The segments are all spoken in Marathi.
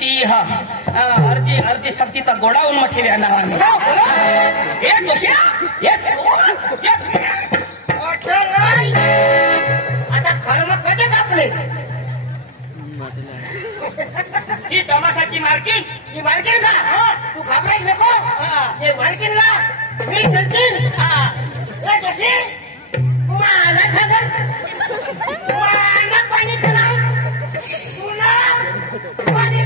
ती अर्धी सक्ती तर गोडावून मग ठेव्या नावाने एक दोषी आता खरं मग कसे कापले ही तमाशाची मार्किंग ही मालकीन का तू घाबरायच नको हे मालकीनला मी जडतील कशी मला पाणी तुला पाणी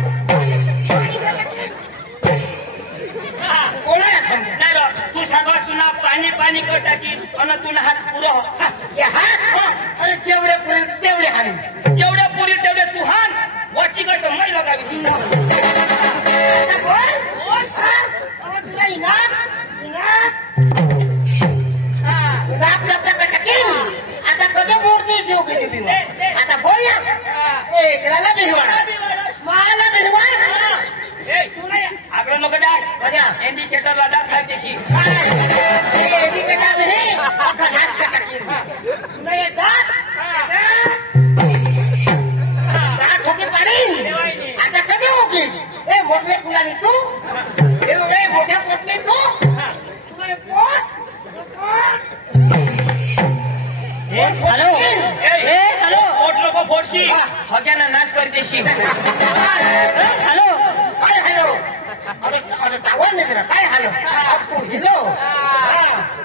कोणा समजा नाही बा तू सांगा तुला पाणी पाणी कर टाकी आणि तुला हात पुरव अरे जेवढे पुरे तेवढे हानी जेवढे पुरी तेवढे तू हान वाची काय तर मै लगावी तुला इनाम आता कधी बोलते शेव किती आता बोल ना एकराला बिरवाड मला बिरवाड तुला आपलं नको जा इंडिकेटरला दाखल त्याशी इंडिकेटर नाही आता नाश्ता टाकीन तुला एक दात होते पाणी आता कधी होती ए मोठले फुलानी तू ए मोठ्या पोटले तू तुला पोट हॅलो हॅलो पोट नको फोडशी हक्यानं नाश कर देशी हॅलो काय हॅलो अरे टावर नाही जरा काय हॅलो तू हिलो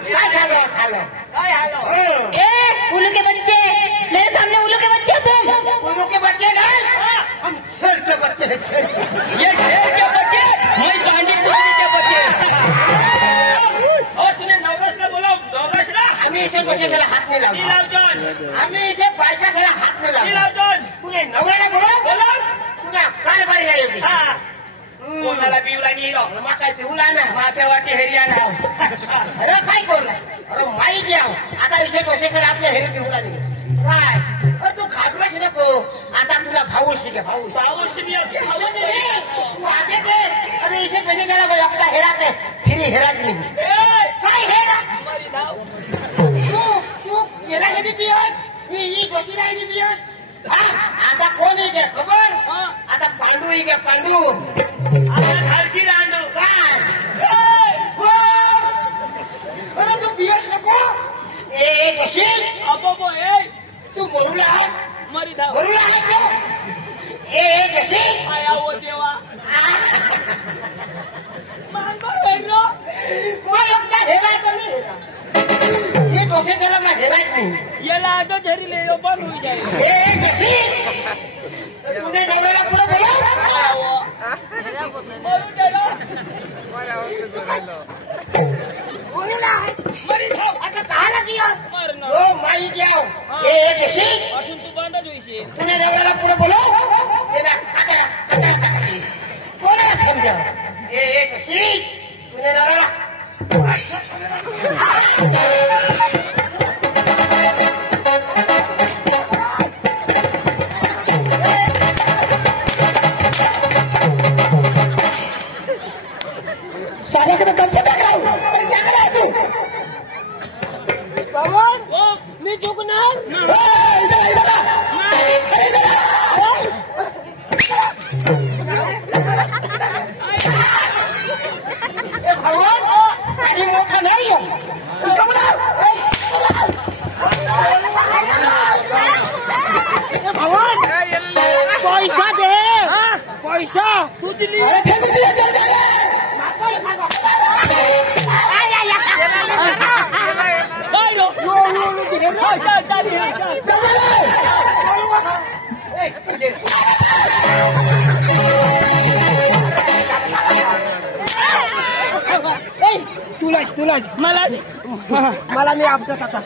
काय झालं झालं काय हॅलो उल्लू के बच्चे मेरे सामने उल्लू के बच्चे तुम उल्लू के बच्चे नहीं हम शेर के बच्चे हैं ये शेर के बच्चे मैं गांधी पुत्री के बच्चे और तूने नवरसला बोला नवरसला आम्ही इसे कशाला हात नाही लावला आम्ही इसे बायकाशाला हात नाही लावला तूने नवऱ्याला बोला तुला काय बाईला येते कोणाला पिवला नाही मग काय पिवला ना माथ्या वाटी हरियाणा अरे काय करू अरे माई द्याव आता इसे कशाला आपल्या हेरे पिवला नाही काय अरे तू घाबरच नको आता तुला भाऊ शिके भाऊ तू आगे दे अरे इसे कशाला आपला हेरात फिरी हेराच नाही काय हेरा तू येण्यासाठी पियस ही कशी राहिली पियस आता कोण आहे खबर आता पांडू आहे पांडू हरशी रांडू काय अरे तू पियस नको ए कशी अबो ए तू मरूला आहेस मरी धाव मरूला आहेस तू ए कशी आया वो देवा मानबर वेरो मग एकटा हेरा तर नाही हेरा ये डोसे त्याला ना हेराच नाही याला आदो झरी ले बंद होई जाए ए कशी तूने नवऱ्याला पुढे बोला मरू गेला मरूला आहेस मरी धाव आता कहाला पियस मरण ओ माई द्याव ए कशी अठून तू बंदच होईशी तूने नवऱ्याला पुढे बोला त्याला काटा काटा काटा कोणाला समजा ए कशी तूने नवऱ्याला शाळेकडे कसे टाकला तू बाबा मी चुकणार आणि मोठा नाही भगवान पैसा दे पैसा तू दिली तुलाच मला मी अपघात आता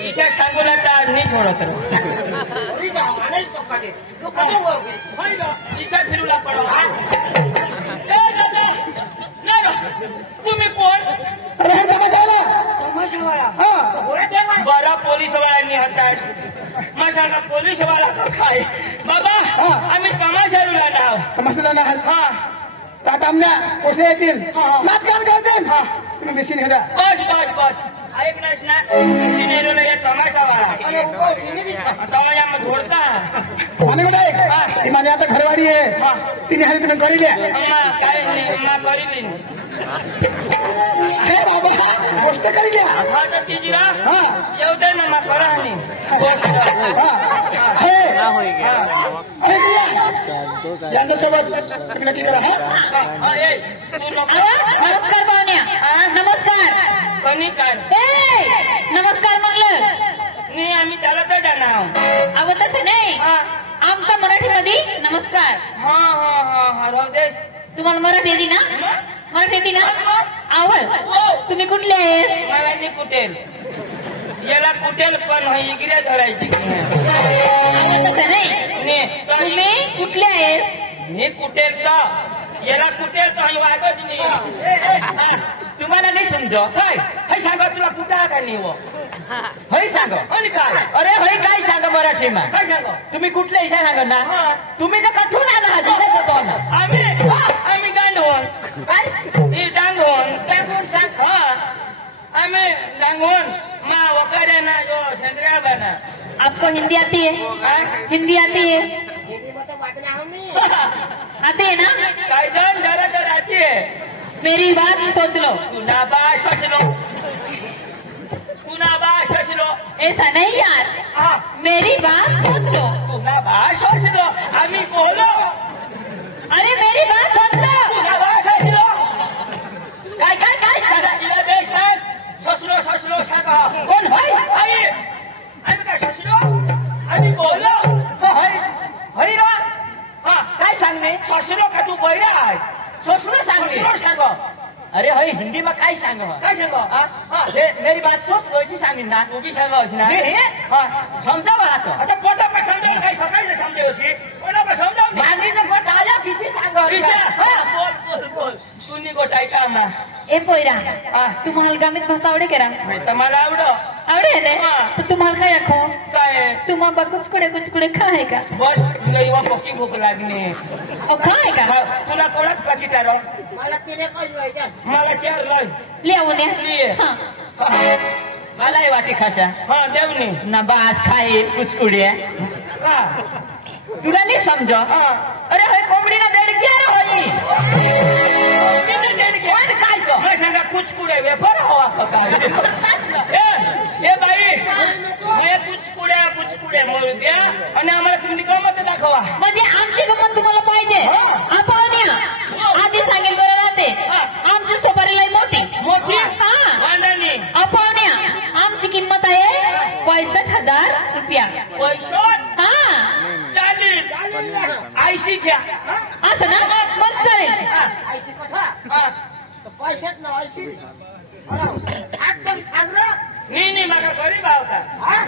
ईशा सांगोला तर नीट होणार तर ईशा फिरूला पडवा तुम्ही कोण बरा पोलीस वाळांनी हाताय मशाला पोलीस वाला काय बाबा आम्ही तमाशाला नाव तमाशाला हा आता आमना कसे येतील नाच काम करतील तुम्ही मिशीन हेरा बस बस बस ऐक नाहीस ना सिनेरोला या तमाशा वाला અને ઉભો ઉઠીને दिसतो. तमाशाમાં ढोलता મને બધા ती माझी आता घरवाडी आहे तिने हरी तुम्ही करी द्या अम्मा काय नाही अम्मा करीली हे बाबा गोष्ट करी द्या हा तर तिजीरा हा येऊ दे ना मा करा आणि गोष्ट हा हे अरे दिया यांच्यासोबत तिकडे ती करा हा हा ए तू नको नमस्कार पाहुण्या नमस्कार कोणी काय ए नमस्कार म्हणलं नाही आम्ही चालतच जाणार अहो तसं नाही हा आमचा मराठीमध्ये नमस्कार हा हा हा हा राहू देस तुम्हाला मराठी येते ना मराठी येते ना आवड तुम्ही कुठले आहे मला नाही कुटेल याला कुटेल पण इकडे धरायची तसं नाही तुम्ही कुठले आहे मी कुटेल तर याला कुटेल तर वागच नाही तुम्हाला नाही समजो काय हे सांगा तुला कुठे का नाही हो हय सांग आणि काय अरे हय काय सांग मराठीमा काय सांगा तुम्ही कुठले इशा सांगा ना हा. तुम्ही तर कठून आला हा आम्ही गांडवण काय? ही डांगवण त्याकडून सांग. हा आम्ही डांगवण मा वकारे ना यो सेंद्रिया बना आपको हिंदी आती है हिंदी आती है हिंदीમાં તો વાત ના આવડે. आती है ना काय जान जरा जरा आती है मेरी बात सोच लो पुन्हा बा शसलो पुन्हा बा शसलो ऐसा नहीं यार हा मेरी बात सोच लो पुन्हा बा शसलो आम्ही बोलो अरे मेरी बात सोच लो पुन्हा बा शसलो काय काय काय साधा इला देशात शसलो शसलो शाका कोण होय आई आम्ही काय शसलो आम्ही बोलो तो हय हरी रा हा काय सांगणे शसलो का तू बैरा आहे सोचणं सांगणे शसलो सांग अरे हय हिंदी में काय सांग काय सांग हा मेरी बात सोच लो अशी सांगेन ना तू बी सांगावस ना मी हा समजा बघा आता पोटा पण समजावून काही सकाळी समजावशी पोटा पण समजावून मागणीचं पट आल्या पिशी सांग बोल बोल बोल तू निघो टायका ना ए पोयरा हा. तुम्हाला गामित भाषा आवडे करा नाही तर मला आवड आवडे रे हा. तर तुम्हाला काय आखो काय तुम्हाला कुचकुडे खाय का बस तुला युवा पक्की भूक लागणे खाय का तुला कोणाच पाकिट आहे रे? मला तिने काही व्हायचं. मला चार लाव लियावून लिये. या मलाही वाटी खाशा हा देवनी ना बास खाई कुचकुड्या हा तुला नाही समज हा अरे हय कोंबडीना देडकी अरे होई काय तो मला सांगा कुचकुड्या वेफर हवा फका ए बाई हे कुचकुड्या मरू द्या आणि आम्हाला तुम्ही गमत दाखवा म्हणजे आमची गमत तुम्हाला पाहिजे पाहुण्या आधी सांगेल बरं राहते आमची सोपारीला मोठी मोठी हा वांदानी पाहुण्या आमची किंमत आहे 65,000 रुपया पैसोत हा चालीस चालेल ना. ऐशी घ्या असं ना मग चालेल ऐंशी कथा. हा. तर पैशात ना ऐंशी. अरे, 60 तरी सांग रे. नी माका गरीब आवता हा?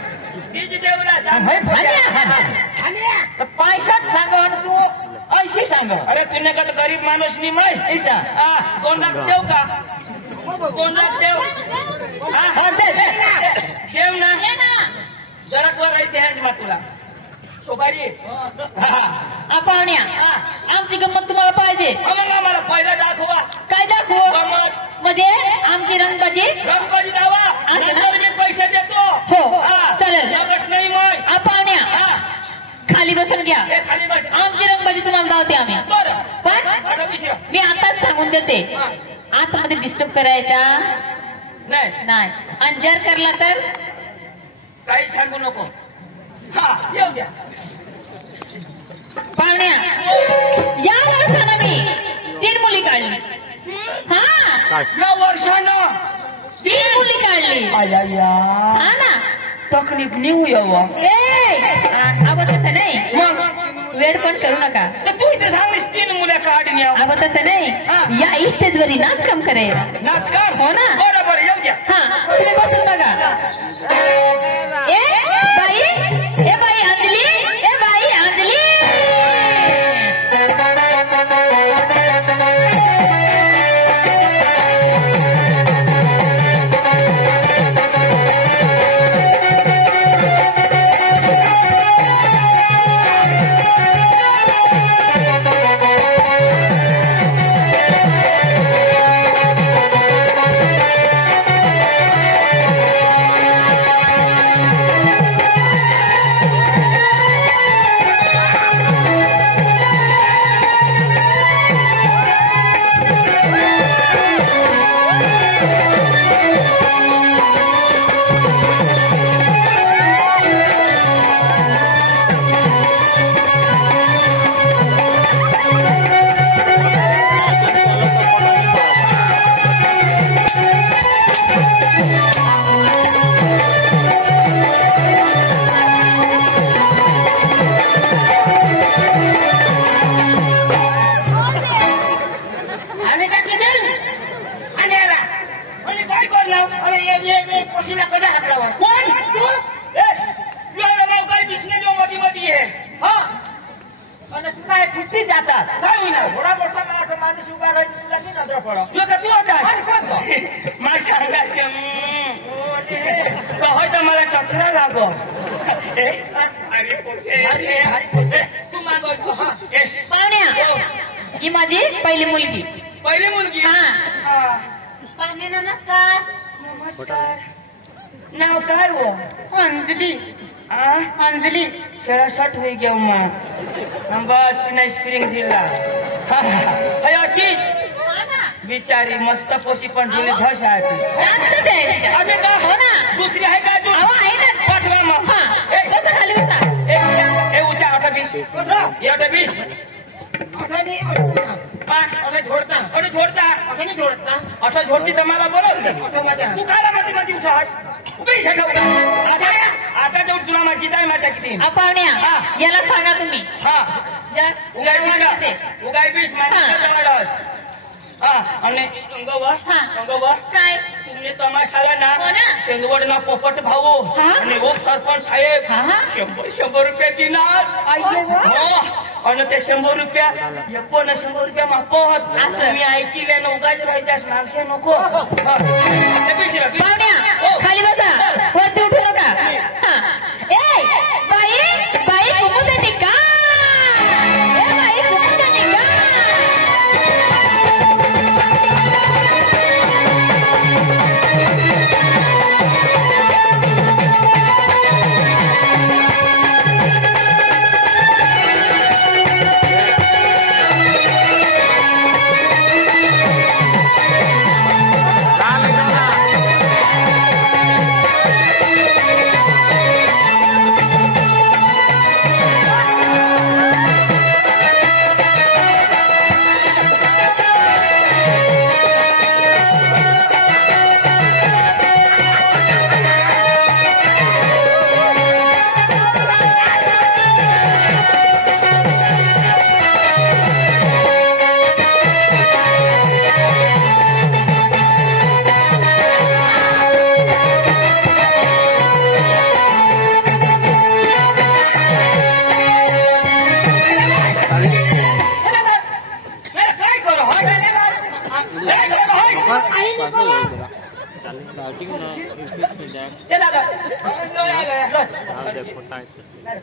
तीच देवला हय भाड्या आणि पैशात सांग आणि तू ऐशी सांग अरे तुने का तो गरीब माणूस नी मै ऐसा हा 2 लाख देव का 2 लाख देव हा हा दे देव ना जरा कोण राहते हँड मा तुला सोपारी पाहुण्या आमची गंमत तुम्हाला पाहिजे मग आम्हाला पहिला दाखवा काय दाखवू गंमत म्हणजे आमची रंगबाजी गणपती दावा नंतर पैसे देतो हो, हा. चालेल. लगत नाही मग पाहुण्या हा खाली बसून घ्या हे खाली बस आमची रंगबाजी तुम्हाला दावते आम्ही बरं पण आता विषय मी आताच सांगून देते हा. आतमध्ये डिस्टर्ब करायचा नाही नाही आणि जर करला तर काही सांगू नको हा येऊ द्या पाहुण्या या वर्षानं मी 3 मुली काढली हा या वर्षानं 3 मुली काढली आया हा ना तकलीफ निऊ यावं अगो तसं नाही वेळ पण करू नका तर तू इथे सांगलीस 3 मुलं काढणी अगो तसं नाही या स्टेजवरी नाच काम करे नाच का हो ना. बरोबर येऊ द्या हा तुम्ही बसून बघा ए बाई अंजली ए बाई अंजली पोशीला कधी हात लावा कोण तू नाव काय दिसणे जो मध्ये मध्ये आहे हा आणि तू काय फुटती जातात काय होईना थोडा मोठा माझा माणूस उभा राहिला तुला नाही नजर पडा तू का तू होता अरे कोण माझ्या अंगाचे तर मला चचरा लागो तू मागवतो हा पाहुण्या ही माझी पहिली मुलगी. पहिली मुलगी हा. पाहुणे नमस्कार नमस्कार नाव काय हो अंजली अंजली 66 होई गया मग बस तिने स्प्रिंग दिला अशी बिचारी मस्त पोशी पण दिली धस आहे अरे का हो ना दुसरी आहे का तू अहो आहे ना पाठवा मग कसं खाली होता ए उचा 28 28 अरे छोडता अरे छोडता अरे छोडता आता झोडती तर मला बोलव तू काय मध्ये मध्ये उसास उभी शकत आता जेवढ तुला माझी काय माझ्या किती पाहुण्या याला सांगा तुम्ही. हा उगाय मागा उगाय 20 माझ्या हा आणि अंगवा काय तुमने तमाशाला ना हो ना. शेंगवड ना पोपट भाऊ हा? आणि ओ सरपंच साहेब हा? 100 रुपये दिनार आणि ते 100 रुपया पण 100 रुपया मापत असं. मी ऐकले ना उगाच राहायच्यास मागशे नको पाहुण्या खाली बसा वरती उठू नका. हा. ए बाई बाई कुमुद टिका ए बाई कुमुद टिका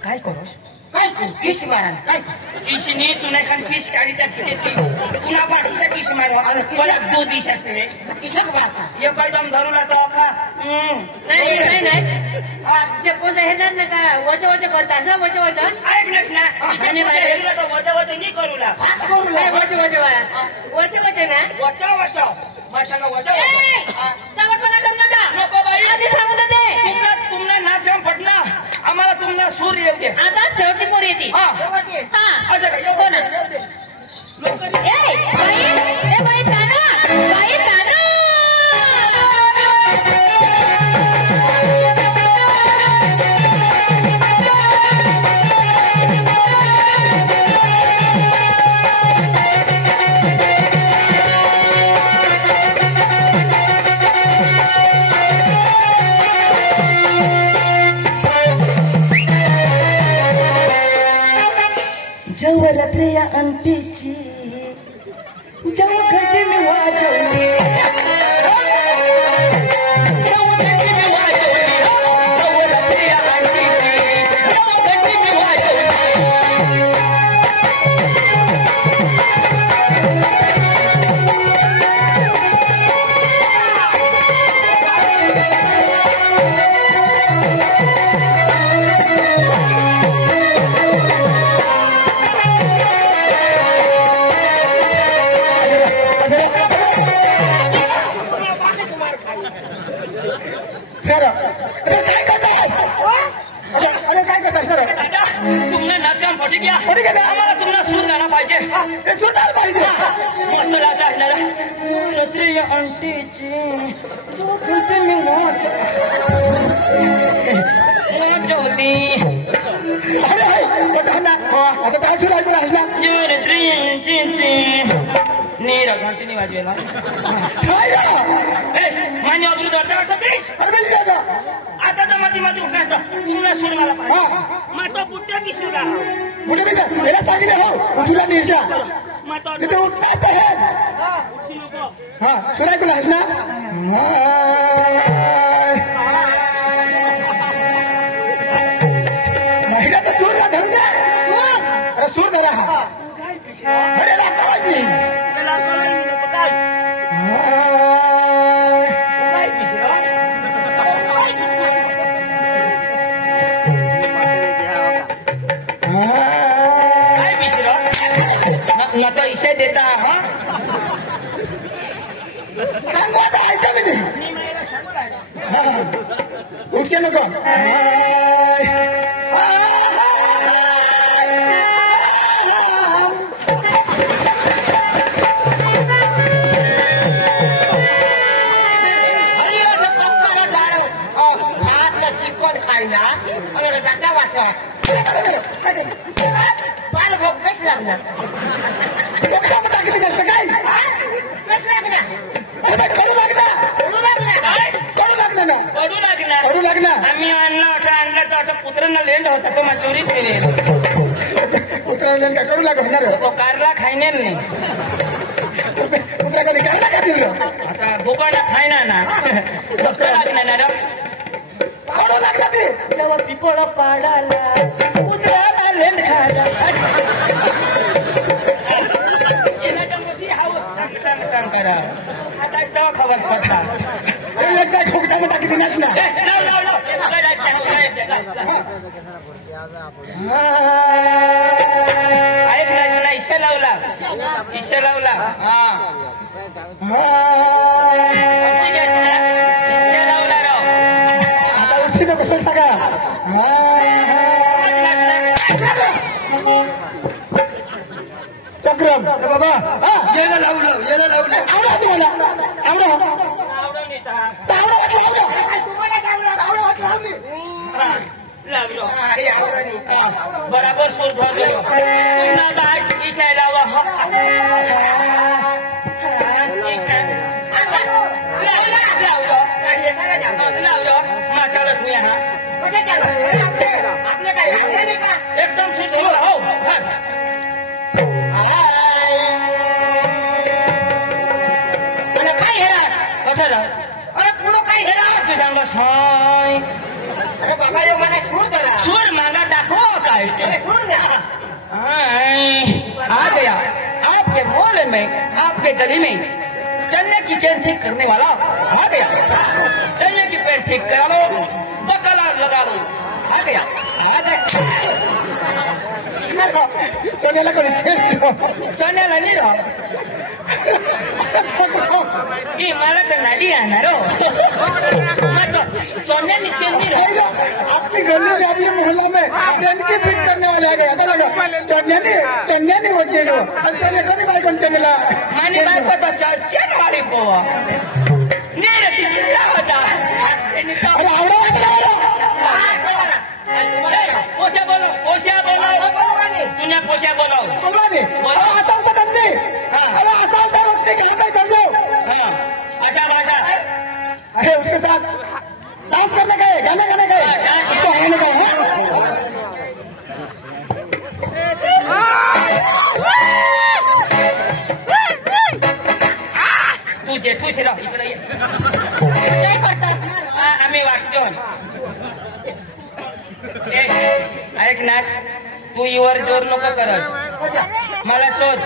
काय करोस काय तू किस मारा काय किसनी तुला एखाद पीस काढीच्या फिरेती पुन्हा पाशीच्या किस मारवा परत 2 दिवसात फिरे किसक मारता ये काय दम धरू लागतो का नाही नाही नाही जे कोण हे ना का वजो वजो करता असं वजो वजो ऐकलंस ना किसनी हेरला तर वजा नाही करू लाग असं करू नाही वजो वजो वजो वजो ना वचा माशाला वजा चावटपणा करू नका. नको बाई आधी सांगू दे तुमना नाचम फटना आम्हाला तुमना सूर येऊ दे आता शेवटी पोर येते. हा हा असं काय येऊ ना ए बाई ताना बाई ताना जवळत्र्या अंतीची जेव्हा घडी मी वाजवली तुमने नाचकाम फटी गया आम्हाला तुम्हाला सूर गाणं पाहिजे मस्त राजा रात्री अंटीची मी वाजवली नीरा घंटी वाजवेला मान्य अमृत उठला नाही ईशा मी तर उठणार हा सुराय तुला आहेस ना महिला तर सूरला धरून द्या अरे सूर धरा हा अरे लागला नका इशे देता हा उशे नको चिकन खायला आणि त्याचा वासा पाल भोग कस लागणार टाकली कसं काय कस लागणार करू लागला ना करू लागला आम्ही आणला तर कुत्र्यांना लेंड होता तो मग चोरीच केली कुत्र्याला काय करू लाग होणार तो कारला खायने नाही कुत्र्याकडे काय का दिलं आता बोकाडा खायना ना कसं लागणार ना करू लागला ते जेव्हा पिकोडा पाडाला कुत्र्याला लेंड खायला काम करा आता तेव्हा खबर पडला काय खोकटामध्ये टाकी दिनास ना ऐक ना इशा लावला हा इशा लावला राव आता उठी नको कसं सांगा चक्रम बाबा याला लावलं आवडा तुम्हाला बराबर सूर धरलो इशा लावा लावलो मा चालत मी हा आपले काय एकदम सूर हो काय हेरा कसं अरे पुढं काय हेरा तू सांग साय अरे बाबा यो मला सूर करा सूर मांगा दाखव काय अरे सूर ना आ गया आपके मोहल्ले में आपके गली में चलने की चेन ठीक करने वाला आ गया चलने की पेन ठीक करा लो बकला लगा लो आ गया चण्याला कोणी चण्याला नाही राह मला तर नाडी राहणार चण्यानी चेन नाही राह आपकी गली में अपने मोहल्ला में चैन की फिट करने वाले आ गए ऐसा लगा चन्याने बचेगा चने कभी काय कोण चनेला माने बायको तो चेन वाली पोवा नाही रे ती किल्ला होता अरे आवडा पोशा बोलो तुझ्या पोशा बोलो बोलाने आता उनका धंधे अरे आता उनका रस्ते कहीं पे कर दो अच्छा भाषा अरे उसके साथ डांस करने गए गाना गाने गए तो आने का तू जेठूशी राह इकडे आम्ही वाटतो ऐक ना तू इवर जोर नको करत मला शोध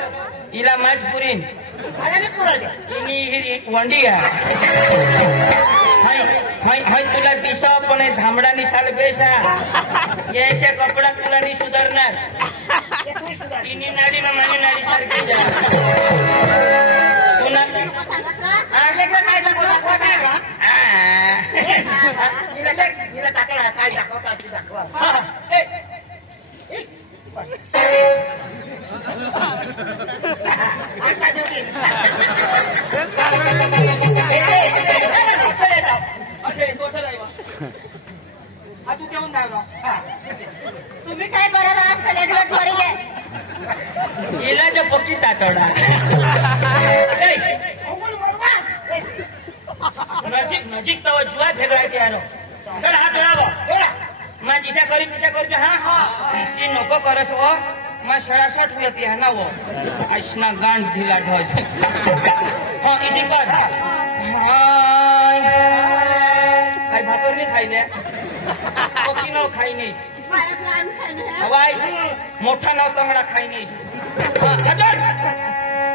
हिला माझ पुरीन ही वंडी आहे तुला दिशा पण धांबडानी शाल बेशा याच्या कपडा तुला नाही सुधारणार तिने नाडी ना माझी नाडी सारखी तुला काय दाखवता दाखवा तू केवून धावला तुम्ही काय करायला आज कलेक्टर थोडी आहे इलाज पक्की तातडा नजीक तव जुआ फेगवाय त्यानो चल हात जोडावं मा जिशा करी हा इशी नको करस हो मैं 66 हुई थी है ना वो ऐसा गांड ढीला ढोस हाँ इसी पर भाई भाकर नहीं खाई ले कोकी ना खाई नहीं हवाई मोठा ना तंगड़ा खाई नहीं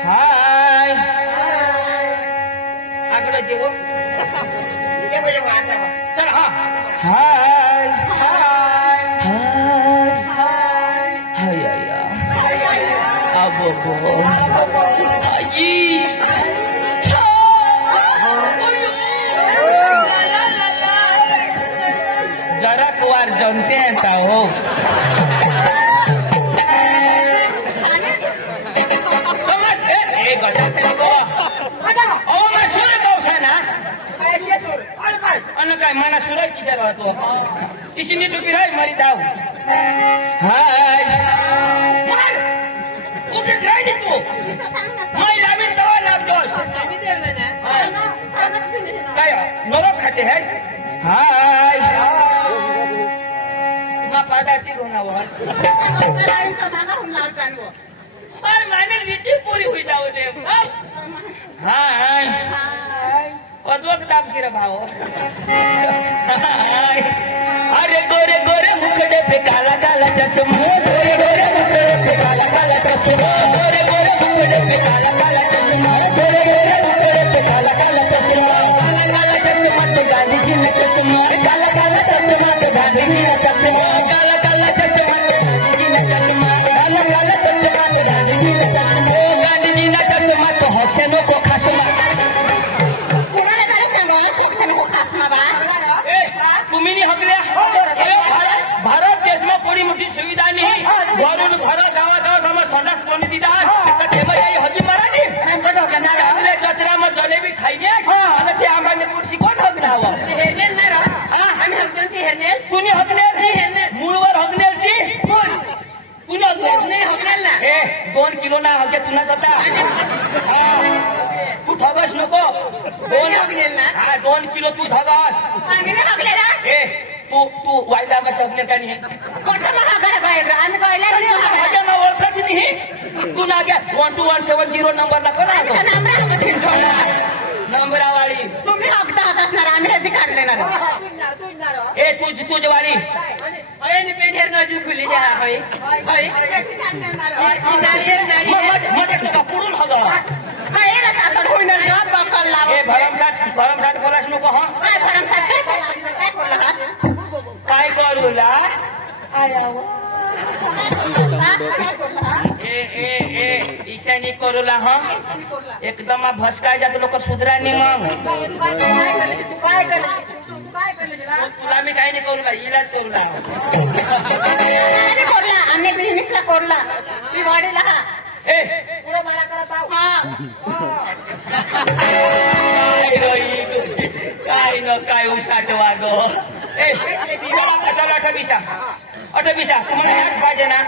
हाय आगड़ा जेवो चल हाँ हाय हाय हाय हाय अब जरा कुआर जानते हैं का हो काय माना सुराय किशा राहतो इशिनी टुकी राय मारी दाव हाय उठे ट्राय दे तू माय लावीन दवा लाव दोस काय नरक खाते आहेस हाय मा पादाती होनाव मार माने विटी पूरी हुई जाव दे हाय अद्वक दाब गिरा भाव अरे गोरे गोरे मुखड़े पे काला काला चश्मा गोरे गोरे मुखड़े पे काला काला चश्मा गोरे गोरे मुखड़े पे काला काला चश्मा गोरे गोरे मुखड़े पे काला काला चश्मा काला काला चश्मा तो गांधी जी ने चश्मा काला काला चश्मा तो गांधी जी ने चश्मा काला काला चश्मा तो गांधी जी ने चश्मा काला काला चश्मा तो गांधी जी ने चश्मा गांधी जी ने चश्मा तो हसेनो को खसमा तुम्ही हकल्या भारत देश में कोणी मोठी सुविधा नाही वरून घर गावागाव समोर संडास कोणी दिला हजी मराठी आपल्या जत्रा जलेबी खायने आणि ते आम्हाला पुढशी कोण हकणार कुणी हकणार मूळवर हकणार ती कुणी हकणार ना हे 2 किलो ना हके तुला जाता तू ठगस नको 2 किलो तू ठगस तू तू वायदा में सबने का नहीं तू ना क्या 12170 नंबर ना करा नंबर वाली तुम्ही हकता असणार आम्ही कधी काढले ना ए तुझ वाली अरे नि पेढेर नजी खुली जा होय होय मटे तो पुरून हगा काय रे आता होईना रे बकल लाव ए भरमसाट बोलास नको हो काय भरमसाट काय बोलला काय करूला ए ईशानी करूला हम एकदम भसकाय जात लोक सुधरा नाही मग तुला मी काही नाही करूला इलाज करूला आम्ही बिझनेसला करूला ती वाढीला ए पुढे मला करत काय न काय उसाट वागो ए चला अठबिसा तुम्हाला याद पाहिजे ना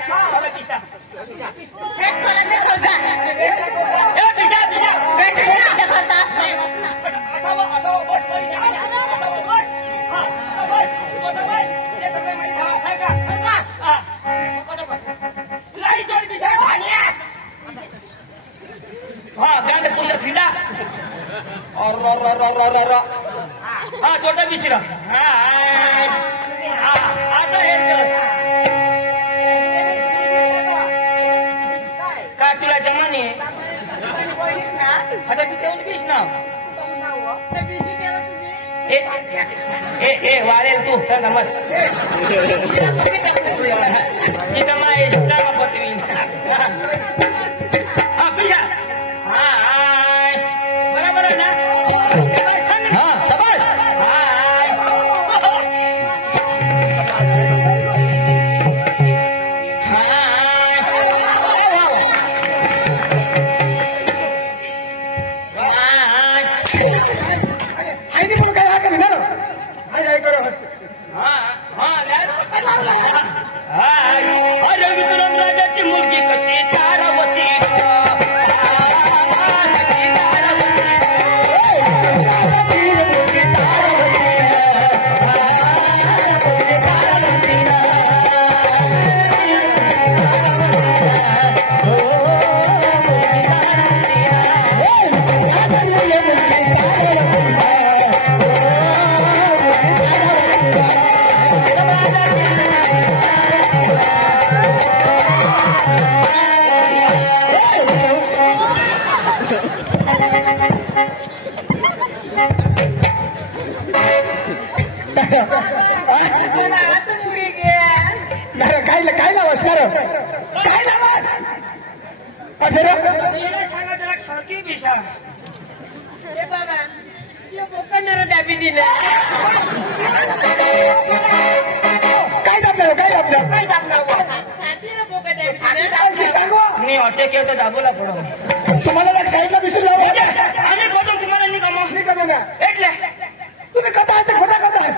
हाँ गांड पूरा फिला और हाँ छोटा बिसरा आता है का तुला जमा नाही आता तू तेवढं बीस ना ए वारेल तू तर नमस इथं माय पतवी हा पिझ्झा हाय बरोबर आहे ना हाँ समझ हाय अरे विक्रम राजाची मुलगी कशी तारावती काय लावास ना काय लावास सांगा त्याला सळकी बिशा बाबा बोकणार दाबी दिलं काय दाबणार काय दाबणार साथीला बोकत आहे मी अटॅक केलं तर दाबोला पडो तुम्हाला साईडला विसरू लावा आम्ही खोटं तुम्हाला नाही कमव એટલે तुम्ही कथा खोटा करता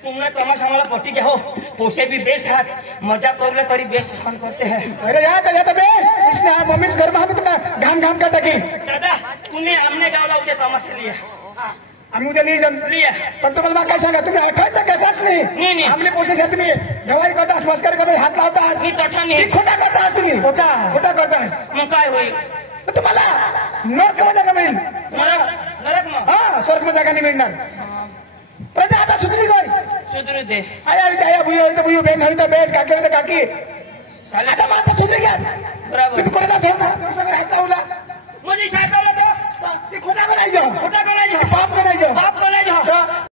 तुमने तमाशा हमारा पट्टी क्या हो पोसे भी बेस हाथ मजा प्रॉब्लम तरी बेस हम करते हैं अरे या तर बेस इसने मम्मीच घर में हाथ घाम करता की दादा तुम्ही आमने गावला उद्या तमाशा लिया आम्ही उद्या लिया पण तुम्हाला काय सांगा तुम्ही ऐकायचं कशाच नाही आमले पोसे घेत मी गवाई करतास मस्कर करतास हात लावतास मी तठा नाही खोटा करतास तुम्ही खोटा करतास मग काय होईल तर तुम्हाला नरक मध्ये जागा मिळेल नरक मग हा स्वर्ग मध्ये जागा नाही मिळणार प्रजा आता सुधरी गई सुधरू दे आया बुयो बेन हवी तर बेन काकी हवी तर काकी चालेल आता माझा सुधरी घ्या बरोबर तुम्ही कोणाला धरणार तुम्ही सगळं हात लावला म्हणजे शाळेत ते खोटा करायचं खोटा करायचं पाप करायचं बाप करायचं